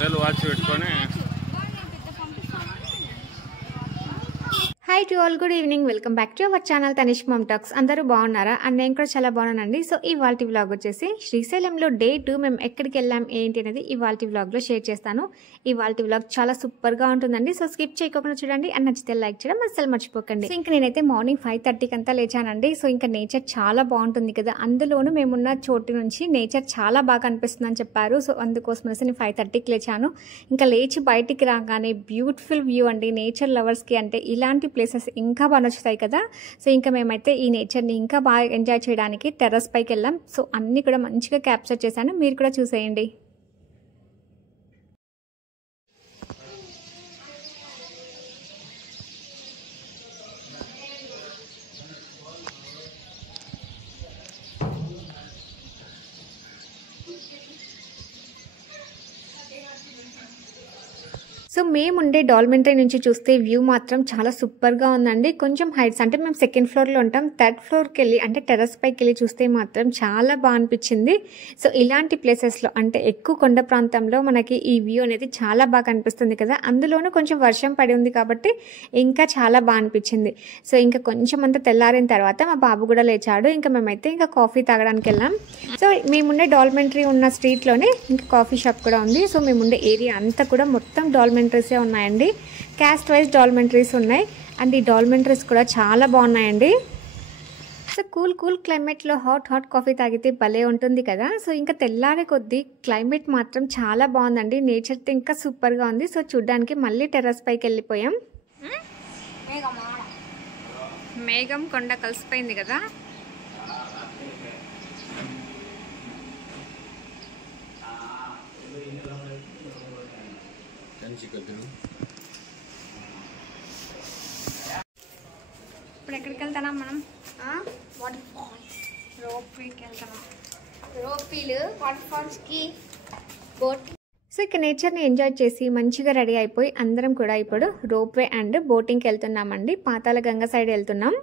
Watch పెట్టుకొని hi to all, good evening. Welcome back to our channel Tanish mum talks. అందరూ బాగున్నారా? And నేను కూడా చాలా బాగున్నానండి. సో ఇవాల్టి వ్లాగ్ వచ్చేసి శ్రీశైలంలో డే 2 మేము ఎక్కడికి వెళ్ళాం ఏంటి అనేది ఇవాల్టి వ్లాగ్లో షేర్ చేస్తాను. ఇవాల్టి వ్లాగ్ చాలా సూపర్గా ఉంటుందండి. సో స్కిప్ చేయకుండా చూడండి. అండ్ నచ్చితే లైక్ చేయడం అసలు మర్చిపోకండి. సో ఇంకా నేనైతే మార్నింగ్ 5:30కి అంతా లేచానండి. సో ఇంకా నేచర్ చాలా బాగుంటుంది కదా, అందులోనూ మేమున్న చోటు నుంచి నేచర్ చాలా బాగా అనిపిస్తుందని చెప్పారు. సో అందుకోసం నేను 5:30కి లేచాను. ఇంకా లేచి బయటికి రాగానే బ్యూటిఫుల్ వ్యూ అండి. నేచర్ లవర్స్కి అంటే ఇలాంటి ప్లేసెస్ ఇంకా బాగా నచ్చుతాయి కదా. సో ఇంకా మేమైతే ఈ నేచర్ని ఇంకా బాగా ఎంజాయ్ చేయడానికి టెర్రస్ పైకి వెళ్ళాం. సో అన్నీ కూడా మంచిగా క్యాప్చర్ చేశాను, మీరు కూడా చూసేయండి. సో మేముండే డాల్మెంటరీ నుంచి చూస్తే వ్యూ మాత్రం చాలా సూపర్గా ఉందండి. కొంచెం హైట్స్ అంటే మేము సెకండ్ ఫ్లోర్లో ఉంటాం. థర్డ్ ఫ్లోర్కి వెళ్ళి అంటే టెర్రస్ పైకి వెళ్ళి చూస్తే మాత్రం చాలా బాగా అనిపించింది. సో ఇలాంటి ప్లేసెస్లో అంటే ఎక్కువ కొండ ప్రాంతంలో మనకి ఈ వ్యూ అనేది చాలా బాగా అనిపిస్తుంది కదా, అందులోనూ కొంచెం వర్షం పడి ఉంది కాబట్టి ఇంకా చాలా బాగా అనిపించింది. సో ఇంకా కొంచెం అంతా తెల్లారిన తర్వాత మా బాబు కూడా లేచాడు. ఇంకా మేమైతే ఇంకా కాఫీ తాగడానికి వెళ్ళాం. సో మేముండే డాల్మెంటరీ ఉన్న స్ట్రీట్లోనే ఇంకా కాఫీ షాప్ కూడా ఉంది. సో మేముండే ఏరియా అంతా కూడా మొత్తం డాల్మెంటరీసే ఉన్నాయండి. క్యాస్ట్ వైజ్ డాల్మెంటరీస్ ఉన్నాయి. అండ్ ఈ డాల్మెంటరీస్ కూడా చాలా బాగున్నాయండి. సో కూల్ క్లైమేట్లో హాట్ కాఫీ తాగితే భలే ఉంటుంది కదా. సో ఇంకా తెల్లారే కొద్దీ క్లైమేట్ మాత్రం చాలా బాగుందండి. నేచర్ ఇంకా సూపర్గా ఉంది. సో చూడ్డానికి మళ్ళీ టెర్రస్ పైకి వెళ్ళిపోయాం. మేఘం కొండ కలిసిపోయింది కదా. ఇప్పుడు ఎక్కడికి వెళ్తున్నాం మనం? వాటర్ ఫాల్స్, రోప్వేకి వెళ్తున్నాం. రోపీలు, వాటర్ ఫాల్స్కి, బోట్. సో ఇక నేచర్ని ఎంజాయ్ చేసి మంచిగా రెడీ అయిపోయి అందరం కూడా ఇప్పుడు రోప్వే అండ్ బోటింగ్కి వెళ్తున్నామండి. పాతాళ గంగ సైడ్ వెళ్తున్నాం.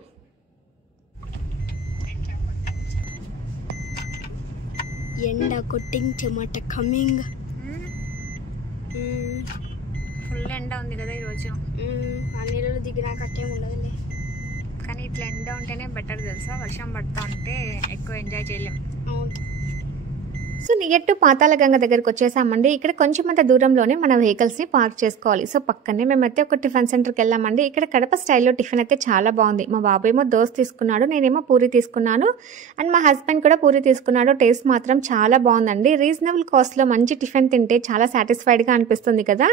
ఎండ కొట్టింగ్ చెమట కమింగ్. ఫుల్ ఎండ ఉంది కదా ఈరోజు. ఆ నీళ్ళలో దిగినాకట్టే ఉండదులే. కానీ ఇట్లా ఎండ ఉంటేనే బెటర్ తెలుసా, వర్షం పడుతూ ఉంటే ఎక్కువ ఎంజాయ్ చేయలేం. సో నియర్ టు పాతాళ గంగ దగ్గరకు వచ్చేసామండి. ఇక్కడ కొంచెం అంత దూరంలోనే మన వెహికల్స్ని పార్క్ చేసుకోవాలి. సో పక్కనే మేమైతే ఒక టిఫిన్ సెంటర్కి వెళ్ళామండి. ఇక్కడ కడప స్టైల్లో టిఫిన్ అయితే చాలా బాగుంది. మా బాబు ఏమో దోశ తీసుకున్నాడు, నేనేమో పూరి తీసుకున్నాను. అండ్ మా హస్బెండ్ కూడా పూరి తీసుకున్నాడు. టేస్ట్ మాత్రం చాలా బాగుందండి. రీజనబుల్ కాస్ట్లో మంచి టిఫిన్ తింటే చాలా సాటిస్ఫైడ్గా అనిపిస్తుంది కదా.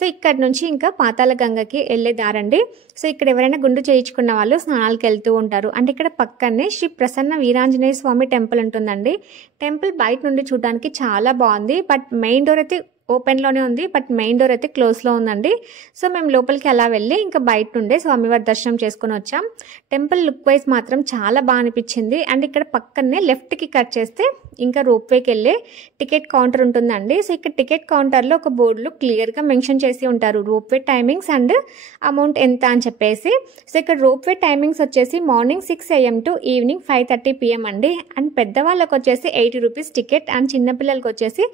సో ఇక్కడ నుంచి ఇంకా పాతాళ గంగకి వెళ్ళే దారండి. సో ఇక్కడ ఎవరైనా గుండు చేయించుకున్న వాళ్ళు స్నానాలకు వెళ్తూ ఉంటారు. అంటే ఇక్కడ పక్కనే శ్రీ ప్రసన్న వీరాంజనేయ స్వామి టెంపుల్ ఉంటుందండి. టెంపుల్ బయట నుండి చూడడానికి చాలా బాగుంది. బట్ మెయిన్ డోర్ అయితే ఓపెన్లోనే ఉంది, బట్ మెయిన్ డోర్ అయితే క్లోజ్లో ఉందండి. సో మేము లోపలికి అలా వెళ్ళి ఇంకా బయట నుండే స్వామివారి దర్శనం చేసుకుని వచ్చాం. టెంపుల్ లుక్ వైజ్ మాత్రం చాలా బాగా అనిపించింది. అండ్ ఇక్కడ పక్కనే లెఫ్ట్కి కట్ చేస్తే ఇంకా రోప్వేకి వెళ్ళే టికెట్ కౌంటర్ ఉంటుందండి. సో ఇక్కడ టికెట్ కౌంటర్లో ఒక బోర్డులో క్లియర్గా మెన్షన్ చేసి ఉంటారు రోప్వే టైమింగ్స్ అండ్ అమౌంట్ ఎంత అని చెప్పేసి. సో ఇక్కడ రోప్వే టైమింగ్స్ వచ్చేసి morning 6 AM to evening 5:30 PM అండి. అండ్ పెద్దవాళ్ళకి వచ్చేసి 80 రూపీస్ టికెట్ అండ్ చిన్నపిల్లలకి వచ్చేసి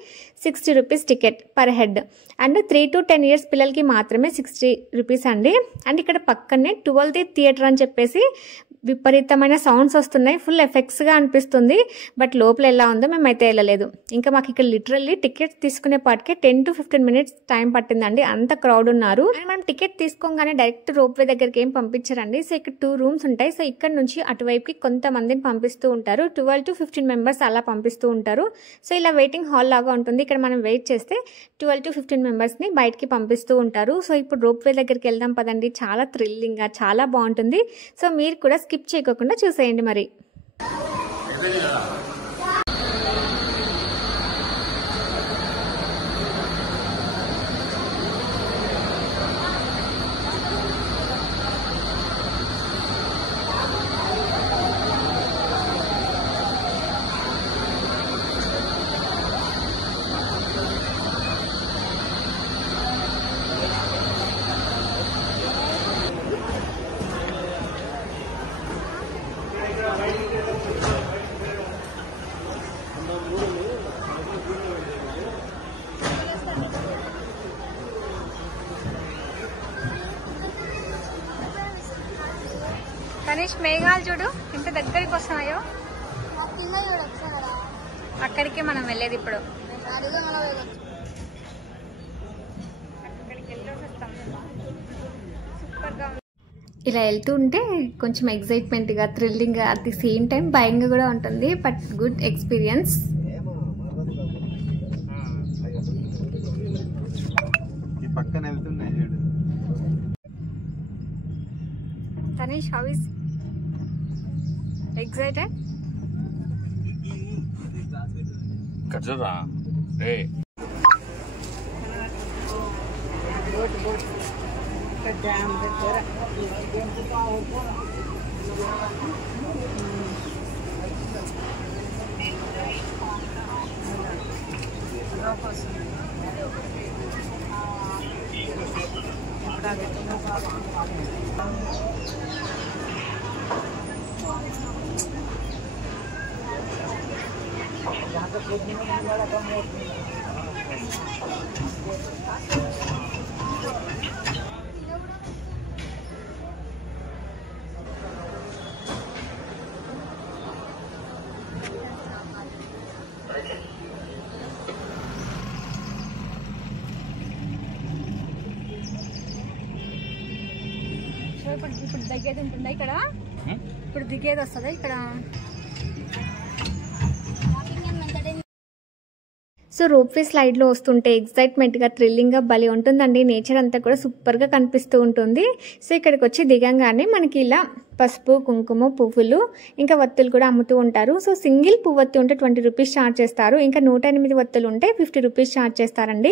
60 rupees ticket per head. And 3 to 10 years పిల్లలకి మాత్రమే 60 రూపీస్ అండి. అండ్ ఇక్కడ పక్కనే 12th థియేటర్ అని చెప్పేసి విపరీతమైన సౌండ్స్ వస్తున్నాయి. ఫుల్ ఎఫెక్ట్స్గా అనిపిస్తుంది. బట్ లోపల ఎలా ఉందో మేమైతే వెళ్ళలేదు. ఇంకా మాకు ఇక్కడ లిటరల్లీ టికెట్ తీసుకునే పాటికే 10 to 15 minutes టైం పట్టిందండి. అంత క్రౌడ్ ఉన్నారు. అండ్ మనం టికెట్ తీసుకోగానే డైరెక్ట్ రోప్వే దగ్గరికి ఏం పంపించారండి. సో ఇక్కడ 2 rooms ఉంటాయి. సో ఇక్కడ నుంచి అటువైపుకి కొంతమందిని పంపిస్తూ ఉంటారు. 12 to 15 members అలా పంపిస్తూ ఉంటారు. సో ఇలా వెయిటింగ్ హాల్ లాగా ఉంటుంది. ఇక్కడ మనం వెయిట్ చేస్తే 12 to 15 members-ని బయటికి పంపిస్తూ ఉంటారు. సో ఇప్పుడు రోప్వే దగ్గరికి వెళ్దాం పదండి. చాలా థ్రిల్లింగ్గా చాలా బాగుంటుంది. సో మీరు కూడా స్కిప్ చేయకుండా చూసేయండి మరి. తనీష్ మేఘాలు చూడు ఎంత దగ్గరికి వస్తున్నాయో. అక్కడికి మనం వెళ్ళేది ఇప్పుడు. ఇలా వెళ్తూ ఉంటే కొంచెం ఎగ్జైట్మెంట్గా, థ్రిల్లింగ్గా, అట్ ది సేమ్ టైం భయంగా కూడా ఉంటుంది. But good experience. Tanish, how is excited? ఇప్పుడు దిగేది ఉంటుందా ఇక్కడ? ఇప్పుడు దిగేది వస్తుందా ఇక్కడ? సో రోప్వే స్లైడ్లో వస్తుంటే ఎగ్జైట్మెంట్గా, థ్రిల్లింగ్గా భలే ఉంటుందండి. నేచర్ అంతా కూడా సూపర్గా కనిపిస్తూ ఉంటుంది. సో ఇక్కడికి వచ్చి దిగంగానే మనకి ఇలా పసుపు, కుంకుమ, పువ్వులు, ఇంకా వత్తులు కూడా అమ్ముతూ ఉంటారు. సో సింగిల్ పువ్వొత్తి ఉంటే 20 రూపీస్ ఛార్జ్ చేస్తారు. ఇంకా 108 వత్తులు ఉంటే 50 రూపీస్ ఛార్జ్ చేస్తారండి.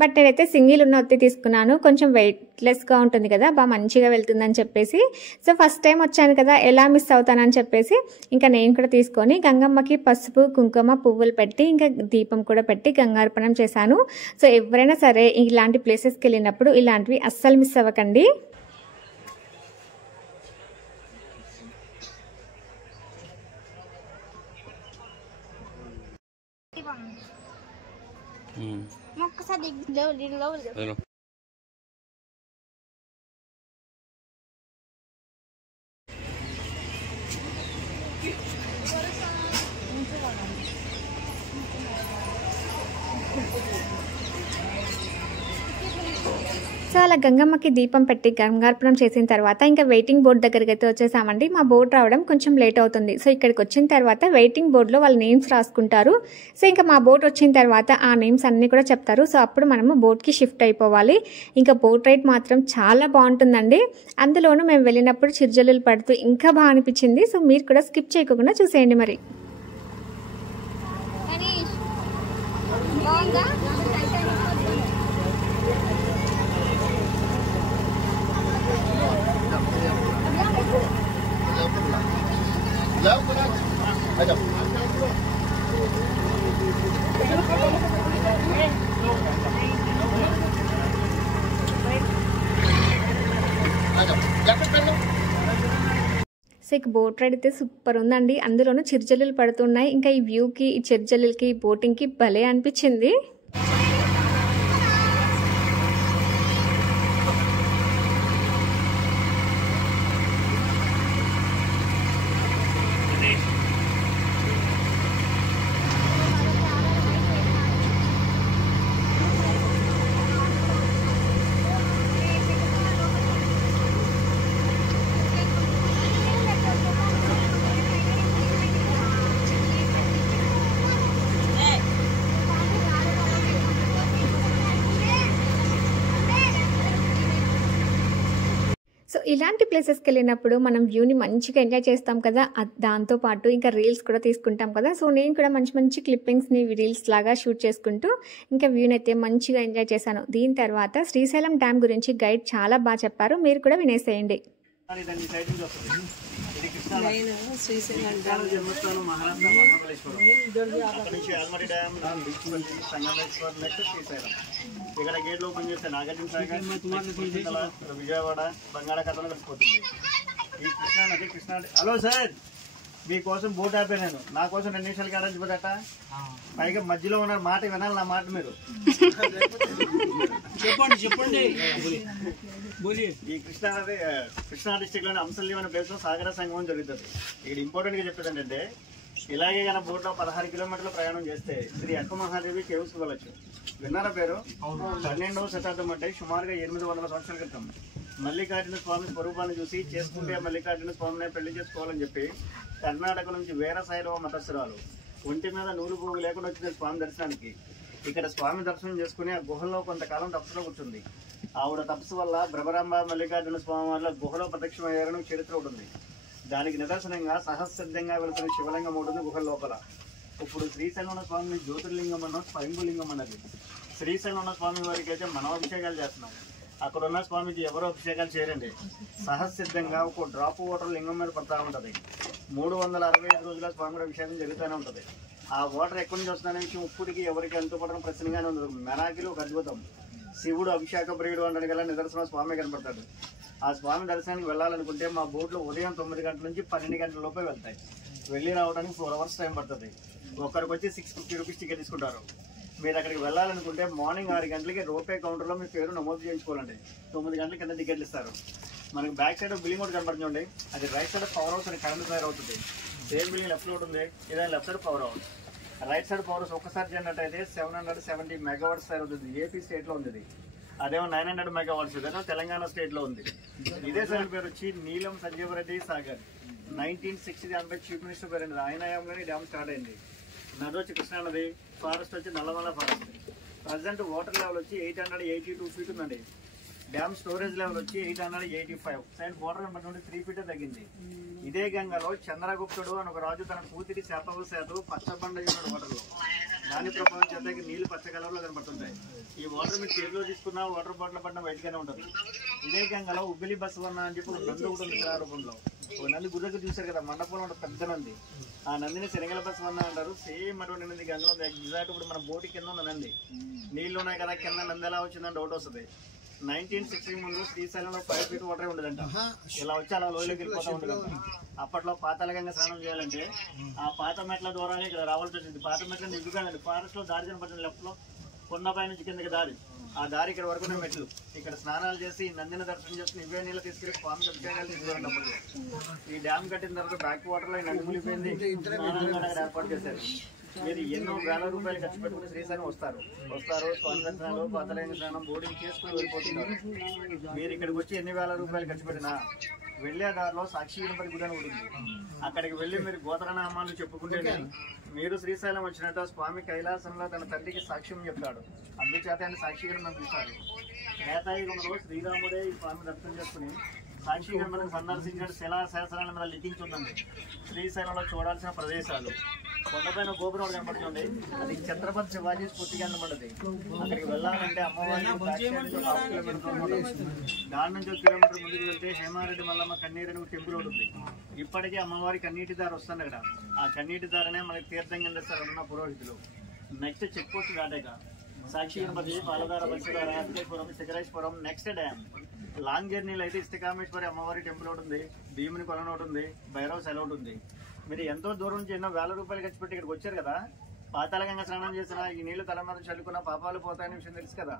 బట్ నేనైతే సింగిల్ ఉన్న ఒత్తి తీసుకున్నాను. కొంచెం వెయిట్లెస్గా ఉంటుంది కదా, బాగా మంచిగా వెళ్తుందని చెప్పేసి. సో ఫస్ట్ టైం వచ్చాను కదా, ఎలా మిస్ అవుతానని చెప్పేసి ఇంకా నేను కూడా తీసుకొని గంగమ్మకి పసుపు, కుంకుమ, పువ్వులు పెట్టి ఇంకా దీపం కూడా పెట్టి గంగార్పణం చేశాను. సో ఎవరైనా సరే ఇలాంటి ప్లేసెస్కి వెళ్ళినప్పుడు ఇలాంటివి అస్సలు మిస్ అవ్వకండి. సో అలా గంగమ్మకి దీపం పెట్టి గంగార్పణం చేసిన తర్వాత ఇంకా వెయిటింగ్ బోర్డ్ దగ్గరికి అయితే వచ్చేసామండి. మా బోట్ రావడం కొంచెం లేట్ అవుతుంది. సో ఇక్కడికి వచ్చిన తర్వాత వెయిటింగ్ బోర్డులో వాళ్ళ నేమ్స్ రాసుకుంటారు. సో ఇంకా మా బోట్ వచ్చిన తర్వాత ఆ నేమ్స్ అన్నీ కూడా చెప్తారు. సో అప్పుడు మనము బోట్కి షిఫ్ట్ అయిపోవాలి. ఇంకా బోట్ రైడ్ మాత్రం చాలా బాగుంటుందండి. అందులోనూ మేము వెళ్ళినప్పుడు చిరుజల్లులు పడుతూ ఇంకా బాగా అనిపించింది. సో మీరు కూడా స్కిప్ చేయకుండా చూసేయండి. మరి సో ఇక బోట్ రైడ్ అయితే సూపర్ ఉందండి. అందులోనూ చిరుజల్లులు పడుతున్నాయి. ఇంకా ఈ వ్యూకి, ఈ చిరుజల్లులకి, బోటింగ్కి భలే అనిపించింది. సో ఇలాంటి ప్లేసెస్కి వెళ్ళినప్పుడు మనం వ్యూని మంచిగా ఎంజాయ్ చేస్తాం కదా, దాంతోపాటు ఇంకా రీల్స్ కూడా తీసుకుంటాం కదా. సో నేను కూడా మంచి మంచి క్లిప్పింగ్స్ని రీల్స్ లాగా షూట్ చేసుకుంటూ ఇంకా వ్యూని అయితే మంచిగా ఎంజాయ్ చేశాను. దీని తర్వాత శ్రీశైలం డ్యామ్ గురించి గైడ్ చాలా బాగా చెప్పారు. మీరు కూడా వినేసేయండి. శ్రీశైలం ఇక్కడ గేట్లు ఓపెన్ చేస్తే నాగార్జున సాగర్, విజయవాడ, బంగాళాఖాతంలో కలిసిపోతుంది. ఈ కృష్ణా నది హలో సార్ మీకోసం బోట్ ఆపే నేను నా కోసం 2 నిమిషాలు కేటాయించిపోతట పైగా మధ్యలో ఉన్న మాట వినాలి నా మాట మీరు చెప్పండి ఈ కృష్ణా డిస్ట్రిక్ట్ లోని అంశల్యం అనే ప్లేస్ లో సాగర సంగమం జరుగుతుంది. ఇక్కడ ఇంపార్టెంట్ గా చెప్పేది ఏంటంటే ఇలాగే కన్నా బోట్ లో 16 కిలోమీటర్ల ప్రయాణం చేస్తే శ్రీ అక్క మహాదేవి కేవ్స్ కు వెళ్ళొచ్చు. విన్నారా పేరు? 12వ శతాబ్దం అంటే సుమారుగా 800 సంవత్సరాల క్రితం మల్లికార్జున స్వామి స్వరూపాన్ని చూసి చేసుకుంటే మల్లికార్జున స్వామిని పెళ్లి చేసుకోవాలని చెప్పి కర్ణాటక నుంచి వీరశైవ మతస్థురాలు ఒంటి మీద నూలు పోగు లేకుండా వచ్చిన స్వామి దర్శనానికి ఇక్కడ స్వామి దర్శనం చేసుకుని ఆ గుహలో కొంతకాలం తపస్సులో కూర్చుంది. ఆవిడ తపస్సు వల్ల భ్రమరాంబ మల్లికార్జున స్వామి వల్ల గుహలో ప్రత్యక్షమయ్యారని చరిత్ర ఉంటుంది. దానికి నిదర్శనంగా సహస్సిద్ధంగా వెళుతున్న శివలింగం ఉంటుంది గుహ లోపల. ఇప్పుడు శ్రీశైలం స్వామిని జ్యోతిర్లింగం అన్న స్వయంభులింగం అన్నది. శ్రీశైలం స్వామి వారికి అయితే మనం అభిషేకాలు చేస్తున్నాం. అక్కడ ఉన్న స్వామికి ఎవరో అభిషేకాలు చేయరండి. సహస్సిద్ధంగా ఒక డ్రాప్ వాటర్ లింగం మీద పడతా ఉంటుంది. 365 రోజుల స్వామి అభిషేకం జరుగుతూనే ఉంటుంది. ఆ వాటర్ ఎక్కడి నుంచి వస్తుందనే విషయం ఇప్పటికీ ఎవరికి ఎంతో పడడం ప్రశ్నగానే ఉంది. మెరాకిలు ఒక అద్భుతం. శివుడు అభిషేక ప్రియుడు అనడానికి గల నిదర్శన స్వామి కనపడతాడు. ఆ స్వామి దర్శనానికి వెళ్ళాలనుకుంటే మా బోట్లో ఉదయం 9 గంటల నుంచి 12 గంటల లోపే వెళ్తాయి. వెళ్ళి రావడానికి 4 అవర్స్ టైం పడుతుంది. ఒక్కరికి వచ్చి 650 రూపీస్ టికెట్ తీసుకుంటారు. మీరు అక్కడికి వెళ్ళాలనుకుంటే మార్నింగ్ 6 గంటలకి రోపే కౌంటర్లో మీ పేరు నమోదు చేయించుకోవాలండి. 9 గంటల కింద టికెట్లు ఇస్తారు. మనకి బ్యాక్ సైడ్ బిల్డింగ్ ఒకటి కనపడుతుంది. అది రైట్ సైడ్ పవర్ హౌస్ అని కరెంట్ ఫైర్ అవుతుంది. సేమ్ బిల్డింగ్ లెఫ్ట్ లో ఉంటుంది. ఇదే left side power house. Right side power house ఒక్కసారి చేసినట్టయితే 770 మెగావాట్స్ ఫైర్ అవుతుంది. ఏపీ స్టేట్ లో ఉంది. అదేమో 900 మెగావాట్స్ ఇదేమో తెలంగాణ స్టేట్ లో ఉంది. ఇదే సైడ్ పేరు వచ్చి నీలం సంజీవరెడ్డి సాగర్. 1960 చీఫ్ మినిస్టర్ పేరు అండి. ఆయన హయాంలోనే డ్యామ్ స్టార్ట్ అయింది. నది వచ్చి కృష్ణా నది, ఫారెస్ట్ వచ్చి Nallamala forest. Present water level వచ్చి 882 ఫీట్ ఉందండి. డ్యామ్ స్టోరేజ్ లెవెల్ వచ్చి 885. సైడ్ వాటర్ నెంబర్ 3 ఫీట్ తగ్గింది. ఇదే గంగలో చంద్రగుప్తుడు అని ఒక రాజు తన కూతురి శాపవశాత్తు పచ్చబండ ఉన్నాడు వాటర్లో. దాని ప్రభావం చేత నీళ్లు పచ్చ కలర్లో కనబడుతుంటాయి. ఈ వాటర్ మీరు చేతిలో తీసుకున్న వాటర్ బాటిల్ పడిన బయటగానే ఉంటుంది. ఇదే గంగలో ఉబ్బిలి బస్సు అని చెప్పి ఒక నంది ఉంటుంది రూపంలో. ఒక నంది గుడి దగ్గర చూసారు కదా, మండపంలో ఉంటుంది పెద్ద నంది. ఆ నందిని శనగల బస్సు అంటారు. సేమ్ అటువంటి నంది గంగలో ఎగ్జాక్ట్ ఇప్పుడు మన బోటి కింద ఉన్న నంది. నీళ్లు ఉన్నాయి కదా, కింద నంది ఎలా వచ్చిందని డౌట్ వస్తుంది. 1960 ముందు శ్రీశైలంలో 5 ఫీట్ వాటర్ ఉండదంట. ఇలా వచ్చి అలా లోయలోకి వెళ్ళిపోతూ ఉంటుంది. అప్పట్లో పాతాళగంగ స్నానం చేయాలంటే ఆ పాత మెట్ల ద్వారానే ఇక్కడ రావాల్సి వచ్చింది. పాత మెట్ల దిగుగానండి. ఫారెస్ట్ లో దారి కనపడుతుంది. లెఫ్ట్ లో కొండపై నుంచి కిందకి దారి. ఆ దారి ఇక్కడ వరకు మెట్లు. ఇక్కడ స్నానాలు చేసి నందిని దర్శనం చేసుకుని ఇవే నీళ్ళు తీసుకెళ్లి స్వామి అభిషేకాలు తీసుకున్నప్పుడు ఈ డ్యామ్ కట్టిన తర్వాత బ్యాక్ వాటర్ లో నంది మునిగిపోయింది. ఏర్పాటు చేశారు. మీరు ఎన్నో వేల రూపాయలు ఖర్చు పెట్టుకుని శ్రీశైలం వస్తారు. స్వామి దర్శనాలు, పాతాళగంగ స్నానం, బోర్డింగ్ చేసుకుని వెళ్ళిపోతున్నారు. మీరు ఇక్కడికి వచ్చి ఎన్ని వేల రూపాయలు ఖర్చు పెట్టినా వెళ్లే దారిలో సాక్షి గణపతి గుడి అని ఉంటుంది. అక్కడికి వెళ్లి మీరు గోత్రనామాలు చెప్పుకుంటేనే మీరు శ్రీశైలం వచ్చినట్టు స్వామి కైలాసంలో తన తండ్రికి సాక్ష్యం చెప్తాడు. అందుచేత ఆయన సాక్షి గణపతి పిలుస్తారు. త్రేతాయుగంలో శ్రీరాముడే ఈ స్వామి దర్శనం చేసుకుని సాక్షి గణపతిని సందర్శించిన శిలాశాసనాల మీద లిఖించుందండి. శ్రీశైలంలో చూడాల్సిన ప్రదేశాలు. కొండపైన గోపురం కనపడుతుంది. అది ఛత్రపతి శివాజీ స్ఫూర్తిగా కనపడుతుంది. అక్కడికి వెళ్ళాలంటే అమ్మవారి దాని నుంచి 1 కిలోమీటర్ ముందుకు వెళ్తే హేమారెడ్డి మల్లమ్మ కన్నీరు అని టెంపుల్ ఉంటుంది. ఇప్పటికీ అమ్మవారి కన్నీటి దారి వస్తుంది అక్కడ. ఆ కన్నీటి దారనే మనకి తీర్థం కింద ఇస్తారన్న పురోహితులు. నెక్స్ట్ చెక్ పోస్ట్ దాటాక Sakshi Ganapati, Paladhara, Bassudhara, Athikeswaram, Sikhareswaram, next dam. Long జర్నీలు అయితే ఇష్టకామేశ్వరి అమ్మవారి టెంపుల్ ఒకటి ఉంది, భీముని కొలను ఒకటి ఉంది, భైరవ సెల ఒకటి ఉంది. మీరు ఎంతో దూరం నుంచి ఎన్నో వేల రూపాయలు ఖర్చు పెట్టి ఇక్కడికి వచ్చారు కదా. పాతాళగంగ స్నానం చేసిన ఈ నీళ్లు తల మీద చల్లుకున్న పాపాలు పోతాయనే విషయం తెలుసు కదా.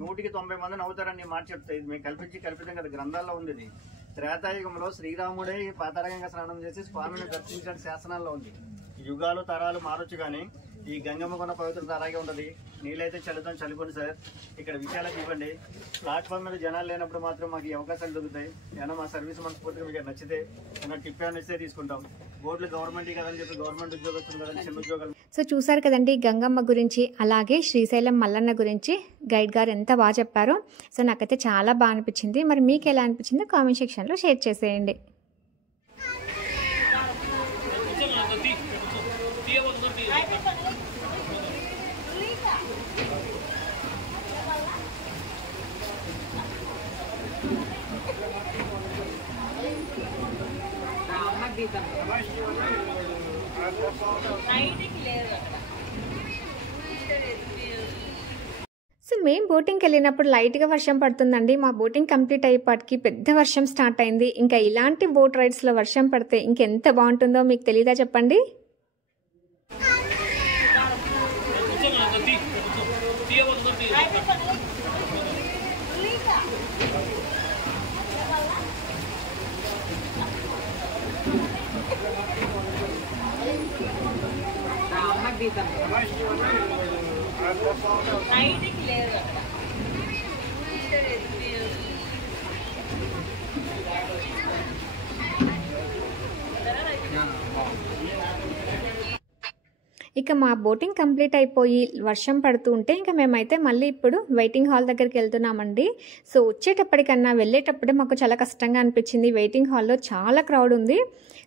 100కి 90 మందిని అవుతారని మాట చెప్తాయి. ఇది మేము కల్పితం కదా, గ్రంథాల్లో ఉంది. ఇది త్రేతాయుగంలో శ్రీరాముడే ఈ పాతాళగంగ స్నానం చేసి స్వామిని దర్శించిన శాసనాల్లో ఉంది. యుగాలు తరాలు మారొచ్చు కానీ ఈ గంగమ్మ కొన్న పవిత్రత అలాగే ఉంటుంది. నీళ్ళైతే చల్లుతాం, చల్లుకోండి సార్. ఇక్కడ విషయాలకు ఇవ్వండి. ప్లాట్ఫామ్ మీద జనాలు లేనప్పుడు మాత్రం మాకు ఈ అవకాశాలు దొరుకుతాయి. ఏమైనా మా సర్వీస్ మనస్ఫూర్తిగా మీకు నచ్చితే ఏమైనా టిప్ ఏమైనా ఇస్తే తీసుకుంటాం. బోర్డులు గవర్నమెంట్ కదని చెప్పి గవర్నమెంట్ ఉద్యోగస్తులు కదని చిన్న ఉద్యోగాలు. సో చూసారు కదండి గంగమ్మ గురించి, అలాగే శ్రీశైలం మల్లన్న గురించి గైడ్ గారు ఎంత బాగా చెప్పారో. సో నాకైతే చాలా బాగా అనిపించింది. మరి మీకు ఎలా అనిపించిందో కామెంట్ సెక్షన్లో షేర్ చేసేయండి. సో మేము బోటింగ్కి వెళ్ళినప్పుడు లైట్గా వర్షం పడుతుందండి. మా బోటింగ్ కంప్లీట్ అయ్యేపాటికి పెద్ద వర్షం స్టార్ట్ అయింది. ఇంకా ఇలాంటి బోట్ రైడ్స్లో వర్షం పడితే ఇంకెంత బాగుంటుందో మీకు తెలీదా చెప్పండి. ఇక మా బోటింగ్ కంప్లీట్ అయిపోయి వర్షం పడుతూ ఉంటే ఇంకా మేమైతే మళ్ళీ ఇప్పుడు వెయిటింగ్ హాల్ దగ్గరికి వెళ్తున్నామండి. సో వచ్చేటప్పటికన్నా వెళ్ళేటప్పుడే మాకు చాలా కష్టంగా అనిపించింది. వెయిటింగ్ హాల్లో చాలా క్రౌడ్ ఉంది.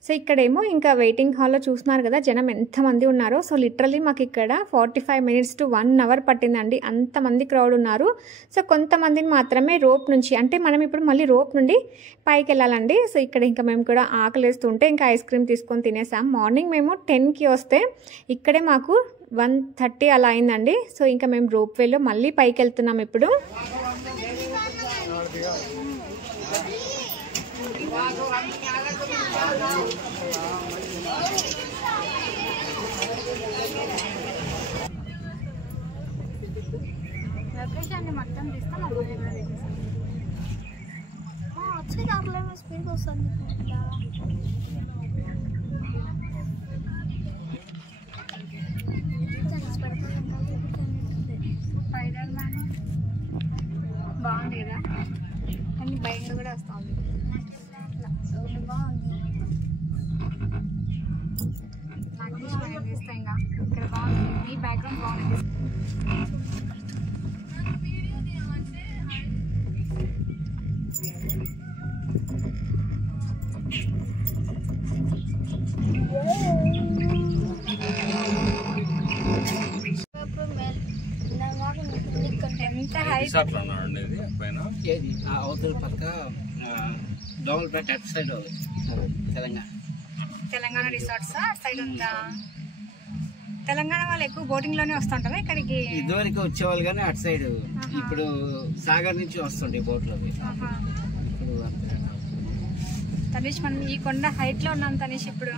సో ఇక్కడేమో ఇంకా వెయిటింగ్ హాల్లో చూస్తున్నారు కదా జనం ఎంతమంది ఉన్నారో. సో లిటరల్లీ మాకు ఇక్కడ 45 minutes to 1 hour పట్టిందండి. అంతమంది క్రౌడ్ ఉన్నారు. సో కొంతమందిని మాత్రమే రోప్ నుంచి, అంటే మనం ఇప్పుడు మళ్ళీ రోప్ నుండి పైకి వెళ్ళాలండి. సో ఇక్కడ ఇంకా మేము కూడా ఆకలిస్తుంటే ఇంకా ఐస్ క్రీమ్ తీసుకొని తినేసాం. మార్నింగ్ మేము 10కి వస్తే ఇక్కడే మాకు 1:30 అలా అయిందండి. సో ఇంకా మేము రోప్ వేలో మళ్ళీ పైకి వెళ్తున్నాం ఇప్పుడు. మొత్తం స్పీడ్ వస్తుంది. బాగుంది కదా, కానీ బయట కూడా వస్తుంది. బాగుంది. నాకు ఇష్టం చేస్తా. ఇంకా ఇక్కడ బాగుంది, ఈ బ్యాక్గ్రౌండ్ బాగుంది. ఎంత హైట్ అవతల పక్క డోమల్పేట అటు సైడ్ తెలంగాణ రిసార్ట్స్ సైడ్ ఉందా? తెలంగాణ వాళ్ళు ఎక్కువ బోటింగ్ లోనే వస్తుంటారా ఇక్కడికి? ఇదివరకు వచ్చేవాళ్ళు కానీ అటు సైడ్, ఇప్పుడు సాగర్ నుంచి వస్తుండే బోట్లో. తనీష్ మనం ఈ కొండ హైట్ లో ఉన్నాం తనీష్. ఇప్పుడు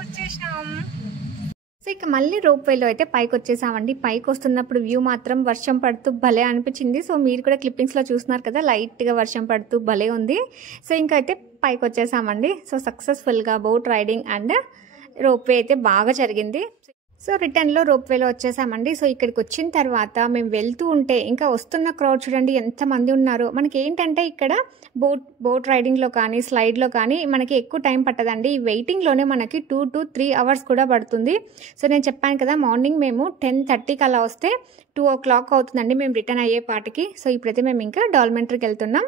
వచ్చేసినాం. సో ఇక మళ్ళీ రోప్ వేలో అయితే పైకి వచ్చేసామండి. పైకి వస్తున్నప్పుడు వ్యూ మాత్రం వర్షం పడుతూ భలే అనిపించింది. సో మీరు కూడా క్లిప్పింగ్స్లో చూస్తున్నారు కదా, లైట్గా వర్షం పడుతూ భలే ఉంది. సో ఇంకా అయితే పైకి వచ్చేసామండి. సో సక్సెస్ఫుల్గా boat riding and rope way అయితే బాగా జరిగింది. సో రిటర్న్లో రోప్ వేలో వచ్చేసామండి. సో ఇక్కడికి వచ్చిన తర్వాత మేము వెళ్తూ ఉంటే ఇంకా వస్తున్న క్రౌడ్ చూడండి ఎంతమంది ఉన్నారో. మనకి ఏంటంటే ఇక్కడ బోట్ రైడింగ్లో కానీ స్లైడ్లో కానీ మనకి ఎక్కువ టైం పట్టదండి. ఈ వెయిటింగ్లోనే మనకి 2 to 3 hours కూడా పడుతుంది. సో నేను చెప్పాను కదా మార్నింగ్ మేము 10:30కి అలా వస్తే 2 o'clock అవుతుందండి మేము రిటర్న్ అయ్యే పాటికి. సో ఇప్పుడైతే మేము ఇంకా డాల్మెంటరీకి వెళ్తున్నాం.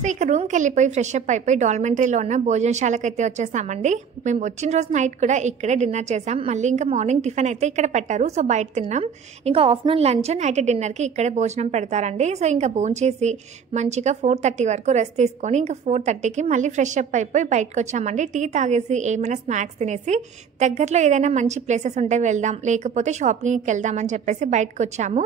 సో ఇక రూమ్కి వెళ్ళిపోయి ఫ్రెష్ అప్ అయిపోయి డాల్మెంటరీలో ఉన్న భోజనశాలకు అయితే వచ్చేసామండి. మేము వచ్చిన రోజు నైట్ కూడా ఇక్కడే డిన్నర్ చేసాం. మళ్ళీ ఇంకా మార్నింగ్ టిఫిన్ అయితే ఇక్కడ పెట్టారు, సో బయట తిన్నాం. ఇంకా ఆఫ్టర్నూన్ లంచ్ నైట్ డిన్నర్కి ఇక్కడే భోజనం పెడతారండి. సో ఇంకా భోంచేసి మంచిగా 4:30 వరకు రెస్ట్ తీసుకొని ఇంకా 4:30కి మళ్ళీ ఫ్రెష్ అప్ అయిపోయి బయటకు వచ్చామండి. టీ తాగేసి ఏమైనా స్నాక్స్ తినేసి దగ్గరలో ఏదైనా మంచి ప్లేసెస్ ఉంటే వెళ్దాం, లేకపోతే షాపింగ్కి వెళ్దామని చెప్పేసి బయటకు వచ్చాము.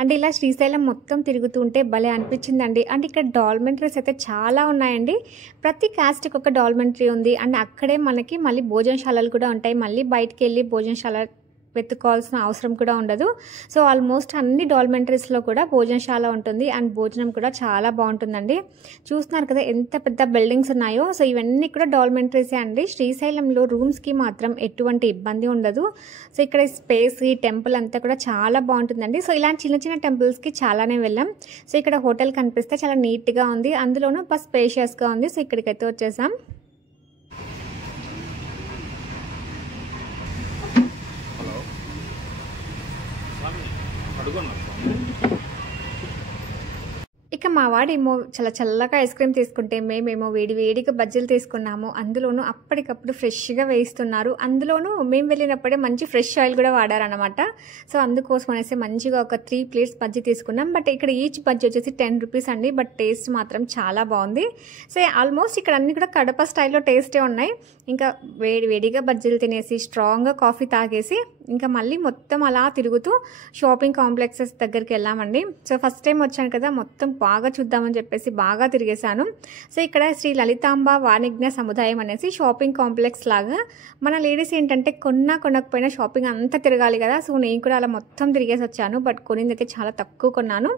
అండ్ ఇలా శ్రీశైలం మొత్తం తిరుగుతూ ఉంటే భలే అనిపించిందండి. అండ్ ఇక్కడ డాల్మెంటరీస్ అయితే చాలా ఉన్నాయండి. ప్రతి క్యాస్ట్కి ఒక డాల్మెంటరీ ఉంది. అండ్ అక్కడే మనకి మళ్ళీ భోజనశాలలు కూడా ఉంటాయి. మళ్ళీ బయటికి వెళ్ళి భోజనశాల వెతుక్కోవాల్సిన అవసరం కూడా ఉండదు. సో ఆల్మోస్ట్ అన్ని డాల్మెంటరీస్లో కూడా భోజనశాల ఉంటుంది. అండ్ భోజనం కూడా చాలా బాగుంటుందండి. చూస్తున్నారు కదా ఎంత పెద్ద బిల్డింగ్స్ ఉన్నాయో. సో ఇవన్నీ కూడా డాల్మెంటరీసే అండి. శ్రీశైలంలో రూమ్స్కి మాత్రం ఎటువంటి ఇబ్బంది ఉండదు. సో ఇక్కడ స్పేస్, ఈ టెంపుల్ అంతా కూడా చాలా బాగుంటుందండి. సో ఇలాంటి చిన్న చిన్న టెంపుల్స్కి చాలానే వెళ్ళాం. సో ఇక్కడ హోటల్ కనిపిస్తే చాలా నీట్గా ఉంది, అందులోనూ బాగా స్పేషియస్గా ఉంది. సో ఇక్కడికైతే వచ్చేసాం. ఇక ఇక మా వాడేమో చాలా చల్లగా ఐస్ క్రీమ్ తీసుకుంటే మేమేమో వేడిగా బజ్జీలు తీసుకున్నాము. అందులోనూ అప్పటికప్పుడు ఫ్రెష్గా వేయిస్తున్నారు. అందులోనూ మేము వెళ్ళినప్పుడే మంచి ఫ్రెష్ ఆయిల్ కూడా వాడారనమాట. సో అందుకోసం అనేసి మంచిగా ఒక 3 ప్లేట్స్ బజ్జీ తీసుకున్నాం. బట్ ఇక్కడ ఈచ్ బజ్జీ వచ్చేసి 10 రూపీస్ అండి. బట్ టేస్ట్ మాత్రం చాలా బాగుంది. సో ఆల్మోస్ట్ ఇక్కడ అన్ని కూడా కడప స్టైల్లో టేస్టే ఉన్నాయి. ఇంకా వేడిగా బజ్జీలు తినేసి స్ట్రాంగ్గా కాఫీ తాగేసి ఇంకా మళ్ళీ మొత్తం అలా తిరుగుతూ షాపింగ్ కాంప్లెక్సెస్ దగ్గరికి వెళ్ళామండి. సో ఫస్ట్ టైం వచ్చాను కదా, మొత్తం బాగా చూద్దామని చెప్పేసి బాగా తిరిగేశాను. సో ఇక్కడ శ్రీ లలితాంబ వాణిజ్ఞ సముదాయం అనేసి షాపింగ్ కాంప్లెక్స్ లాగా మన లేడీస్ ఏంటంటే కొనకపోయినా షాపింగ్ అంతా తిరగాలి కదా. సో నేను కూడా అలా మొత్తం తిరిగేసి వచ్చాను. బట్ కొనిందైతే చాలా తక్కువ కొన్నాను.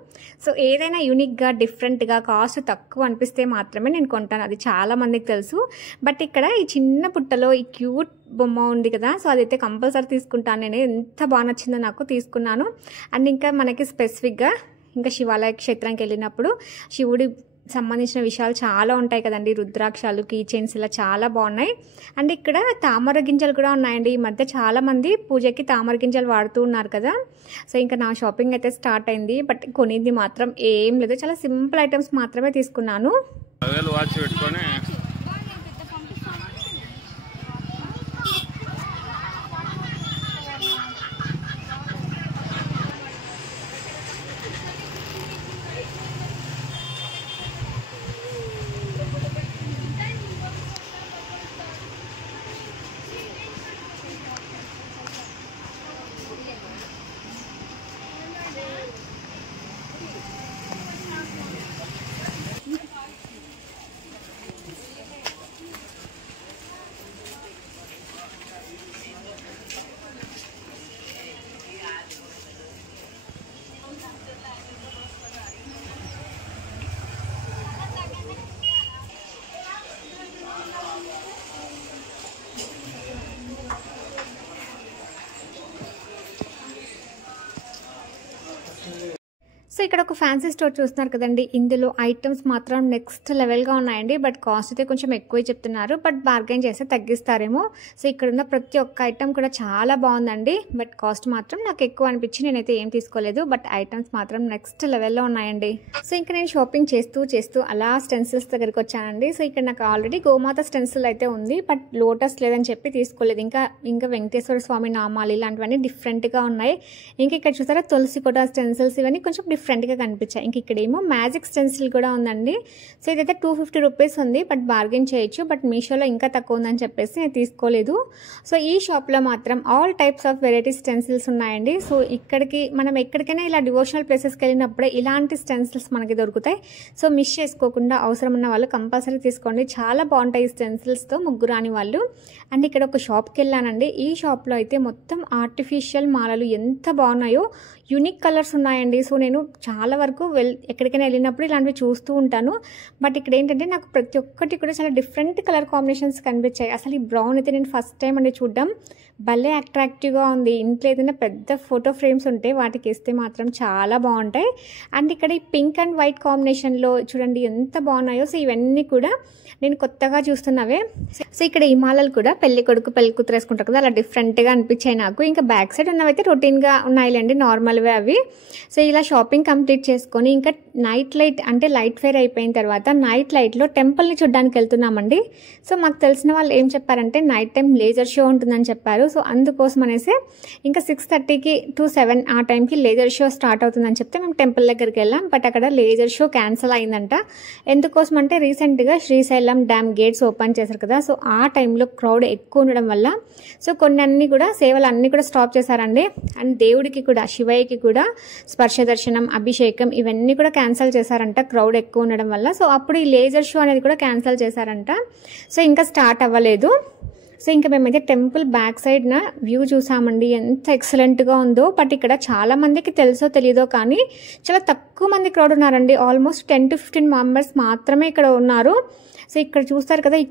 సో ఏదైనా యూనిక్గా డిఫరెంట్గా కాస్ట్ తక్కువ అనిపిస్తే మాత్రమే నేను కొంటాను. అది చాలా మందికి తెలుసు. బట్ ఇక్కడ ఈ చిన్న పుట్టలో ఈ క్యూట్ బొమ్మ ఉంది కదా, సో అదైతే కంపల్సరీ తీసుకుంటాను. నేను ఎంత బాగా నచ్చిందో నాకు తీసుకున్నాను. అండ్ ఇంకా మనకి స్పెసిఫిక్గా ఇంకా శివాలయ క్షేత్రానికి వెళ్ళినప్పుడు శివుడి సంబంధించిన విషయాలు చాలా ఉంటాయి కదండి. రుద్రాక్షాలు, కీ చైన్స్ ఇలా చాలా బాగున్నాయి. అండ్ ఇక్కడ తామర గింజలు కూడా ఉన్నాయండి. ఈ మధ్య చాలా మంది పూజకి తామర గింజలు వాడుతూ ఉన్నారు కదా. సో ఇంకా నా షాపింగ్ అయితే స్టార్ట్ అయింది. బట్ కొనింది మాత్రం ఏం లేదు, చాలా సింపుల్ ఐటమ్స్ మాత్రమే తీసుకున్నాను. వాచ్ పెట్టుకొని సో ఇక్కడ ఒక ఫ్యాన్సీ స్టోర్ చూస్తున్నారు కదండి. ఇందులో ఐటమ్స్ మాత్రం నెక్స్ట్ లెవెల్గా ఉన్నాయండి. బట్ కాస్ట్ అయితే కొంచెం ఎక్కువ చెప్తున్నారు. బట్ బార్గెన్ చేస్తే తగ్గిస్తారేమో. సో ఇక్కడ ఉన్న ప్రతి ఒక్క ఐటమ్ కూడా చాలా బాగుందండి. బట్ కాస్ట్ మాత్రం నాకు ఎక్కువ అనిపించి నేనైతే ఏం తీసుకోలేదు. బట్ ఐటమ్స్ మాత్రం నెక్స్ట్ లెవెల్లో ఉన్నాయండి. సో ఇంకా నేను షాపింగ్ చేస్తూ అలా స్టెన్సిల్స్ దగ్గరికి వచ్చానండి. సో ఇక్కడ నాకు ఆల్రెడీ గోమాత స్టెన్సిల్ అయితే ఉంది. బట్ లోటస్ లేదని చెప్పి తీసుకోలేదు. ఇంకా వెంకటేశ్వర స్వామి నామాలు ఇలాంటివన్నీ డిఫరెంట్గా ఉన్నాయి. ఇంకా ఇక్కడ చూసారా తులసి కోట స్టెన్సిల్స్, ఇవన్నీ కొంచెం డిఫరెంట్గా కనిపించాయి. ఇంక ఇక్కడేమో మ్యాజిక్ స్టెన్సిల్ కూడా ఉందండి. సో ఇదైతే 250 రూపీస్ ఉంది. బట్ బార్గెన్ చేయొచ్చు. బట్ మీషోలో ఇంకా తక్కువ ఉందని చెప్పేసి నేను తీసుకోలేదు. సో ఈ షాప్లో మాత్రం all types of variety stencils ఉన్నాయండి. సో ఇక్కడికి మనం ఎక్కడికైనా ఇలా డివోషనల్ ప్లేసెస్కి వెళ్ళినప్పుడే ఇలాంటి స్టెన్సిల్స్ మనకి దొరుకుతాయి. సో మిస్ చేసుకోకుండా అవసరం ఉన్న వాళ్ళు కంపల్సరీ తీసుకోండి. చాలా బాగుంటాయి ఈ స్టెన్సిల్స్తో ముగ్గు రాని వాళ్ళు. అండ్ ఇక్కడ ఒక షాప్కి వెళ్ళానండి. ఈ షాప్లో అయితే మొత్తం ఆర్టిఫిషియల్ మాలలు ఎంత బాగున్నాయో, యూనిక్ కలర్స్ ఉన్నాయండి. సో నేను చాలా వరకు ఎక్కడికైనా వెళ్ళినప్పుడు ఇలాంటివి చూస్తూ ఉంటాను. బట్ ఇక్కడ ఏంటంటే నాకు ప్రతి ఒక్కటి కూడా చాలా డిఫరెంట్ కలర్ కాంబినేషన్స్ కనిపించాయి. అసలు ఈ బ్రౌన్ అయితే నేను ఫస్ట్ టైం అండి చూడడం. భలే అట్రాక్టివ్గా ఉంది. ఇంట్లో ఏదైనా పెద్ద ఫోటో ఫ్రేమ్స్ ఉంటే వాటికి వేస్తే మాత్రం చాలా బాగుంటాయి. అండ్ ఇక్కడ ఈ పింక్ అండ్ వైట్ కాంబినేషన్లో చూడండి ఎంత బాగున్నాయో. సో ఇవన్నీ కూడా నేను కొత్తగా చూస్తున్నవే. సో ఇక్కడ ఈ మాలలు కూడా పెళ్లి కొడుకు పెళ్లి కూతురు వేసుకుంటారు కదా, అలా డిఫరెంట్గా అనిపించాయి నాకు. ఇంకా బ్యాక్ సైడ్ ఉన్నవైతే రొటీన్గా ఉన్నాయిలేండి, నార్మల్వే అవి. సో ఇలా షాపింగ్ కంప్లీట్ చేసుకొని ఇంకా నైట్ లైట్ అంటే లైట్ ఫేర్ అయిపోయిన తర్వాత నైట్ లైట్లో టెంపుల్ని చూడడానికి వెళ్తున్నామండి. సో మాకు తెలిసిన వాళ్ళు ఏం చెప్పారంటే నైట్ టైం లేజర్ షో ఉంటుందని చెప్పారు. సో అందుకోసం అనేసి ఇంకా 6:30 to 7 ఆ టైంకి లేజర్ షో స్టార్ట్ అవుతుందని చెప్తే మేము టెంపుల్ దగ్గరికి వెళ్ళాం. బట్ అక్కడ లేజర్ షో క్యాన్సిల్ అయిందంట. ఎందుకోసం అంటే రీసెంట్గా శ్రీశైలం డ్యామ్ గేట్స్ ఓపెన్ చేశారు కదా. సో ఆ టైంలో క్రౌడ్ ఎక్కువ ఉండడం వల్ల సో కొన్ని కూడా సేవలు అన్నీ కూడా స్టాప్ చేశారండి. అండ్ దేవుడికి కూడా శివయ్యకి కూడా స్పర్శ దర్శనం, అభిషేకం ఇవన్నీ కూడా క్యాన్సిల్ చేశారంట క్రౌడ్ ఎక్కువ ఉండడం వల్ల. సో అప్పుడు ఈ లేజర్ షో అనేది కూడా క్యాన్సిల్ చేశారంట. సో ఇంకా స్టార్ట్ అవ్వలేదు. సో ఇంకా మేమైతే టెంపుల్ బ్యాక్ సైడ్న వ్యూ చూసామండి, ఎంత ఎక్సలెంట్గా ఉందో. బట్ ఇక్కడ చాలా మందికి తెలుసో తెలియదో కానీ చాలా తక్కువ మంది క్రౌడ్ ఉన్నారండి. ఆల్మోస్ట్ 10 to 15 మెంబర్స్ మాత్రమే ఇక్కడ ఉన్నారు. సో ఇక్కడ చూస్తారు కదా ఈ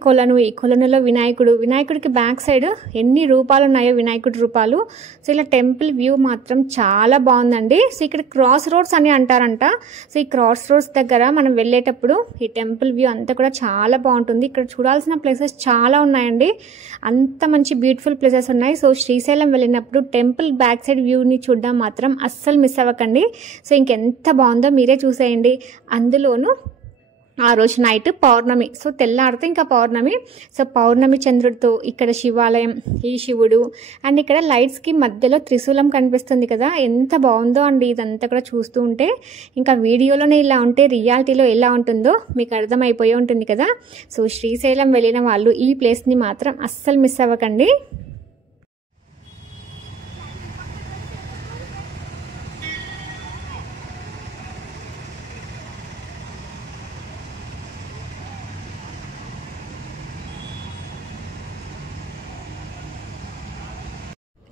కొలనులో వినాయకుడికి బ్యాక్ సైడ్ ఎన్ని రూపాలు ఉన్నాయో వినాయకుడి రూపాలు. సో ఇలా టెంపుల్ వ్యూ మాత్రం చాలా బాగుందండి. సో ఇక్కడ క్రాస్ రోడ్స్ అని అంటారంట. సో ఈ క్రాస్ రోడ్స్ దగ్గర మనం వెళ్ళేటప్పుడు ఈ టెంపుల్ వ్యూ అంతా కూడా చాలా బాగుంటుంది. ఇక్కడ చూడాల్సిన ప్లేసెస్ చాలా ఉన్నాయండి. అంత మంచి బ్యూటిఫుల్ ప్లేసెస్ ఉన్నాయి. సో శ్రీశైలం వెళ్ళినప్పుడు టెంపుల్ బ్యాక్ సైడ్ వ్యూని చూడడం మాత్రం అస్సలు మిస్ అవ్వకండి. సో ఇంకెంత బాగుందో మీరే చూసేయండి. అందులోనూ ఆ రోజు నైట్ పౌర్ణమి, సో తెల్లారితే ఇంకా పౌర్ణమి. సో పౌర్ణమి చంద్రుడితో ఇక్కడ శివాలయం, ఈ శివుడు అండ్ ఇక్కడ లైట్స్కి మధ్యలో త్రిశూలం కనిపిస్తుంది కదా, ఎంత బాగుందో అండి ఇదంతా కూడా చూస్తూ ఉంటే. ఇంకా వీడియోలోనే ఇలా ఉంటే రియాలిటీలో ఎలా ఉంటుందో మీకు అర్థమైపోయి ఉంటుంది కదా. సో శ్రీశైలం వెళ్ళిన వాళ్ళు ఈ ప్లేస్ని మాత్రం అస్సలు మిస్ అవ్వకండి.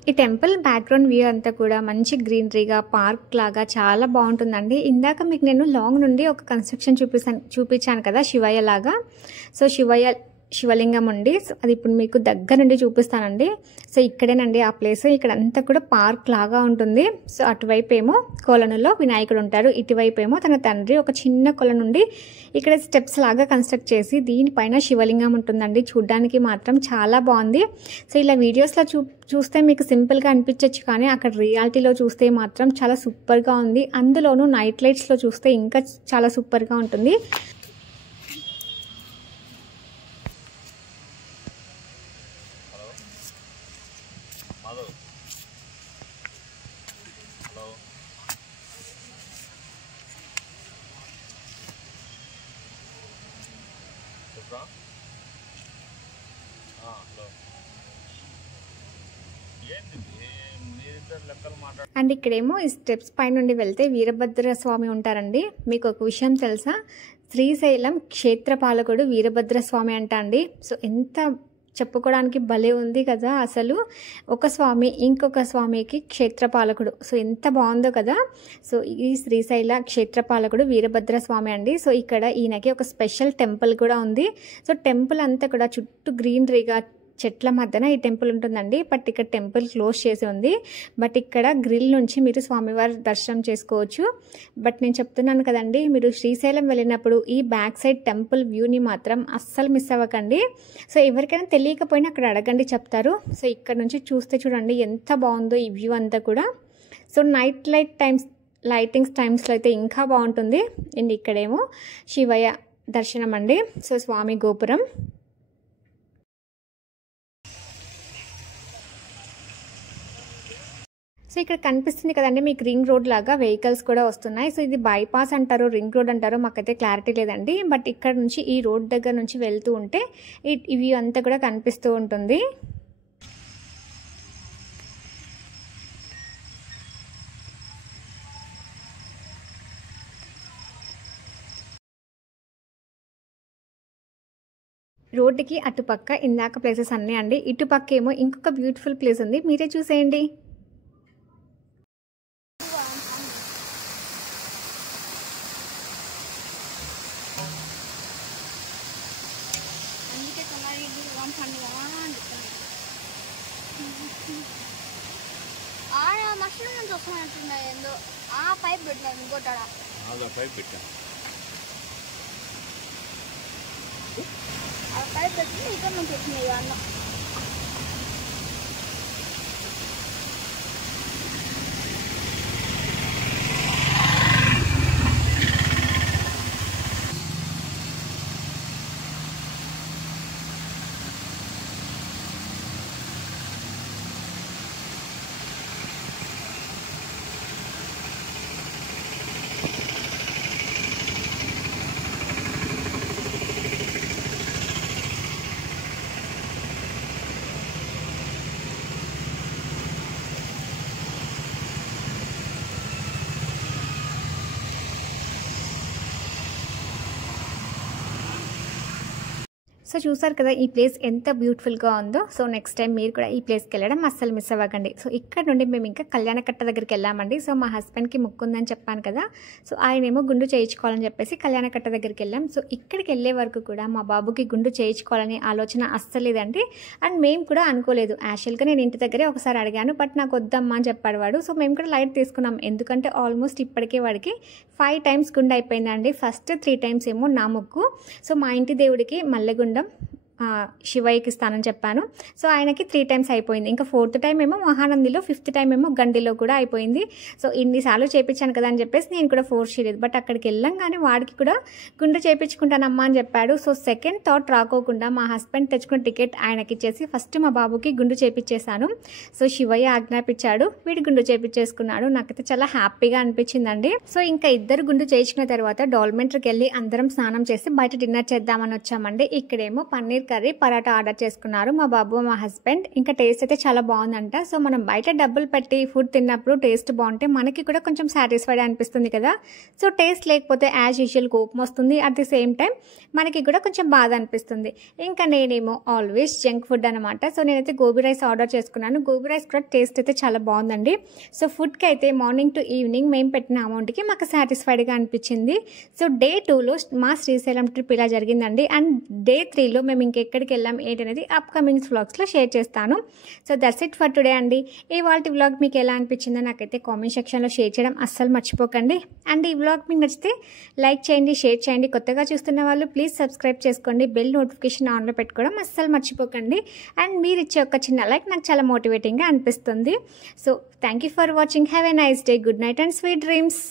ఈ టెంపుల్ బ్యాక్గ్రౌండ్ వ్యూ అంతా కూడా మంచి గ్రీనరీగా పార్క్ లాగా చాలా బాగుంటుందండి. ఇందాక మీకు నేను లాంగ్ నుండి ఒక కన్స్ట్రక్షన్ చూపించాను కదా శివయ్య లాగా. సో శివలింగం ఉండి, సో అది ఇప్పుడు మీకు దగ్గర నుండి చూపిస్తానండి. సో ఇక్కడేనండి ఆ ప్లేస్. ఇక్కడ అంతా కూడా పార్క్ లాగా ఉంటుంది. సో అటువైపు ఏమో కొలనులో వినాయకుడు ఉంటారు, ఇటువైపు ఏమో తన తండ్రి ఒక చిన్న కొల నుండి ఇక్కడ స్టెప్స్ లాగా కన్స్ట్రక్ట్ చేసి దీనిపైన శివలింగం ఉంటుందండి. చూడ్డానికి మాత్రం చాలా బాగుంది. సో ఇలా వీడియోస్లో చూస్తే మీకు సింపుల్గా అనిపించవచ్చు, కానీ అక్కడ రియాలిటీలో చూస్తే మాత్రం చాలా సూపర్గా ఉంది. అందులోనూ నైట్ లైట్స్లో చూస్తే ఇంకా చాలా సూపర్గా ఉంటుంది. అండ్ ఇక్కడేమో ఈ స్టెప్స్ పై నుండి వెళ్తే వీరభద్ర స్వామి ఉంటారండి. మీకు ఒక విషయం తెలుసా, శ్రీశైలం క్షేత్రపాలకుడు వీరభద్ర స్వామి అంట అండి. సో ఎంత చెప్పుకోవడానికి భలే ఉంది కదా అసలు. ఒక స్వామి ఇంకొక స్వామికి క్షేత్రపాలకుడు, సో ఎంత బాగుందో కదా. సో ఈ శ్రీశైల క్షేత్రపాలకుడు వీరభద్ర స్వామి అండి. సో ఇక్కడ ఈయనకి ఒక స్పెషల్ టెంపుల్ కూడా ఉంది. సో టెంపుల్ అంతా కూడా చుట్టూ గ్రీనరీగా చెట్ల మధ్యన ఈ టెంపుల్ ఉంటుందండి. బట్ ఇక్కడ టెంపుల్ క్లోజ్ చేసి ఉంది. బట్ ఇక్కడ గ్రిల్ నుంచి మీరు స్వామివారి దర్శనం చేసుకోవచ్చు. బట్ నేను చెప్తున్నాను కదండి, మీరు శ్రీశైలం వెళ్ళినప్పుడు ఈ బ్యాక్ సైడ్ టెంపుల్ వ్యూని మాత్రం అస్సలు మిస్ అవ్వకండి. సో ఎవరికైనా తెలియకపోయినా అక్కడ అడగండి, చెప్తారు. సో ఇక్కడ నుంచి చూస్తే చూడండి ఎంత బాగుందో ఈ వ్యూ అంతా కూడా. సో లైటింగ్స్ టైమ్స్లో అయితే ఇంకా బాగుంటుంది. అండ్ ఇక్కడేమో శివయ్య దర్శనం అండి. సో స్వామి గోపురం. సో ఇక్కడ కనిపిస్తుంది కదండి మీకు రింగ్ రోడ్ లాగా వెహికల్స్ కూడా వస్తున్నాయి. సో ఇది బైపాస్ అంటారో రింగ్ రోడ్ అంటారో మాకైతే క్లారిటీ లేదండి. బట్ ఇక్కడ నుంచి ఈ రోడ్ దగ్గర నుంచి వెళ్తూ ఉంటే ఇవి అంతా కూడా కనిపిస్తూ ఉంటుంది. రోడ్డుకి అటుపక్క ఇందాక ప్లేసెస్ అన్నీ అండి. ఇటుపక్క ఏమో ఇంకొక బ్యూటిఫుల్ ప్లేస్ ఉంది, మీరే చూసేయండి. మష్రూమ్ నుంచి వస్తున్నట్టున్నాయి ఏందో. ఆ పైప్ పెట్టినారు ఇంకోటాడా, పైప్ పెట్టాను. ఆ పైప్ పెట్టి ఇక్కడ నుంచి వచ్చినాయి అన్న. సో చూసారు కదా ఈ ప్లేస్ ఎంత బ్యూటిఫుల్గా ఉందో. సో నెక్స్ట్ టైం మీరు కూడా ఈ ప్లేస్కి వెళ్ళడం అస్సలు మిస్ అవ్వకండి. సో ఇక్కడ నుండి మేము ఇంకా కళ్యాణకట్ట దగ్గరికి వెళ్ళామండి. సో మా హస్బెండ్కి ముక్కు ఉందని చెప్పాను కదా, సో ఆయనేమో గుండు చేయించుకోవాలని చెప్పేసి కళ్యాణకట్ట దగ్గరికి వెళ్ళాం. సో ఇక్కడికి వెళ్ళే వరకు కూడా మా బాబుకి గుండు చేయించుకోవాలని ఆలోచన అస్సలేదండి. అండ్ మేము కూడా అనుకోలేదు. యాక్చువల్గా నేను ఇంటి దగ్గరే ఒకసారి అడిగాను, బట్ నాకు వద్దమ్మా అని చెప్పాడు వాడు. సో మేము కూడా లైట్ తీసుకున్నాం, ఎందుకంటే ఆల్మోస్ట్ ఇప్పటికే వాడికి 5 times గుండు అయిపోయిందండి. ఫస్ట్ 3 times ఏమో నా ముక్కు. సో మా ఇంటి దేవుడికి మల్లెగుండం శివయ్యకి ఇస్తానని చెప్పాను. సో ఆయనకి 3 times అయిపోయింది. ఇంకా 4th టైం ఏమో మహానందిలో, 5th టైం ఏమో గండిలో కూడా అయిపోయింది. సో ఇన్నిసార్లు చేయించాను కదా అని చెప్పేసి నేను కూడా ఫోర్స్ చేయలేదు. బట్ అక్కడికి వెళ్ళంగానే వాడికి కూడా గుండు చేయించుకుంటానమ్మా అని చెప్పాడు. సో సెకండ్ థాట్ రాకోకుండా మా హస్బెండ్ తెచ్చుకున్న టికెట్ ఆయనకి ఇచ్చేసి ఫస్ట్ మా బాబుకి గుండు చేయించేశాను. సో శివయ్య ఆజ్ఞాపించాడు, వీడి గుండు చేయించేసుకున్నాడు. నాకైతే చాలా హ్యాపీగా అనిపించిందండి. సో ఇంకా ఇద్దరు గుండు చేయించుకున్న తర్వాత డాల్మెంటరీకి వెళ్ళి అందరం స్నానం చేసి బయట డిన్నర్ చేద్దామని వచ్చామండి. ఇక్కడేమో పన్నీర్ కర్రీ, పరాటా ఆర్డర్ చేసుకున్నారు మా బాబు, మా హస్బెండ్. ఇంకా టేస్ట్ అయితే చాలా బాగుందంట. సో మనం బయట డబ్బులు పెట్టి ఫుడ్ తిన్నప్పుడు టేస్ట్ బాగుంటే మనకి కూడా కొంచెం సాటిస్ఫైడ్ అనిపిస్తుంది కదా. సో టేస్ట్ లేకపోతే యాజ్ యూజువల్ కోపం వస్తుంది. అట్ ది సేమ్ టైం మనకి కూడా కొంచెం బాధ అనిపిస్తుంది. ఇంకా నేనేమో ఆల్వేస్ జంక్ ఫుడ్ అనమాట. సో నేనైతే గోబీ రైస్ ఆర్డర్ చేసుకున్నాను. గోబీ రైస్ కూడా టేస్ట్ అయితే చాలా బాగుందండి. సో ఫుడ్కి అయితే మార్నింగ్ టు ఈవినింగ్ మేము పెట్టిన అమౌంట్కి మాకు సాటిస్ఫైడ్గా అనిపించింది. సో డే 2లో మా శ్రీశైలం ట్రిప్ ఇలా జరిగిందండి. అండ్ డే 3లో మేము ఇంకెక్కడికి వెళ్ళాం ఏంటనేది అప్కమింగ్ వ్లాగ్స్లో షేర్ చేస్తాను. So that's it for today అండి. ఇవాల్టి వ్లాగ్ మీకు ఎలా అనిపించిందో నాకైతే కామెంట్ సెక్షన్లో షేర్ చేయడం అస్సలు మర్చిపోకండి. అండ్ ఈ వ్లాగ్ మీకు నచ్చితే లైక్ చేయండి, షేర్ చేయండి. కొత్తగా చూస్తున్న వాళ్ళు ప్లీజ్ సబ్స్క్రైబ్ చేసుకోండి. బెల్ నోటిఫికేషన్ ఆన్లో పెట్టుకోవడం అస్సలు మర్చిపోకండి. అండ్ మీరు ఇచ్చే ఒక చిన్న లైక్ నాకు చాలా మోటివేటింగ్గా అనిపిస్తుంది. So thank you for watching. Have a nice day. Good night and sweet dreams.